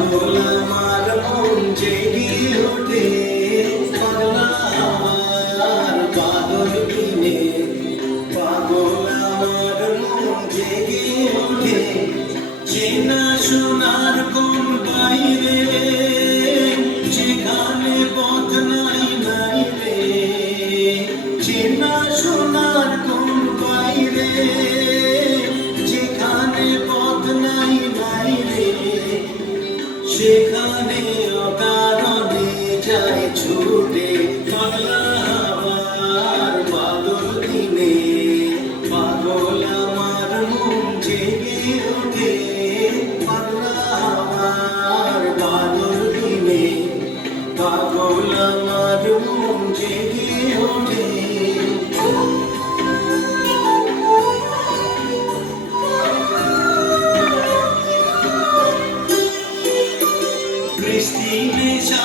পাগল আমার মন জেগে ওঠে পাগলা আমার বাদল দিনে। পাগল আমার মন জেগে ওঠে সোনার কোন ছুটে পাগলা আমার বাদল দিনে পাগল আমার মন জেগে ওঠে। পাগলা আমার বাদল দিনে পাগল আমার মন জেগে ওঠে। বৃষ্টি নেশা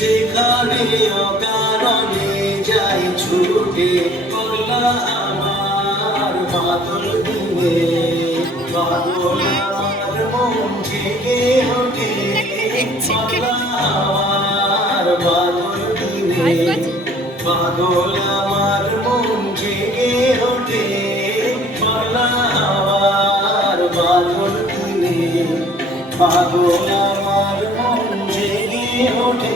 সেখানে অকারণে যাই ছুটে পাগলা আমার বাদল দিনে আমার মন ওঠে পাগলা আমার বাদল দিনে পাগল আমার মন জেগে ওঠে পাগলা আমার বাদল আমার মন ওঠে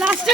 লাস্টে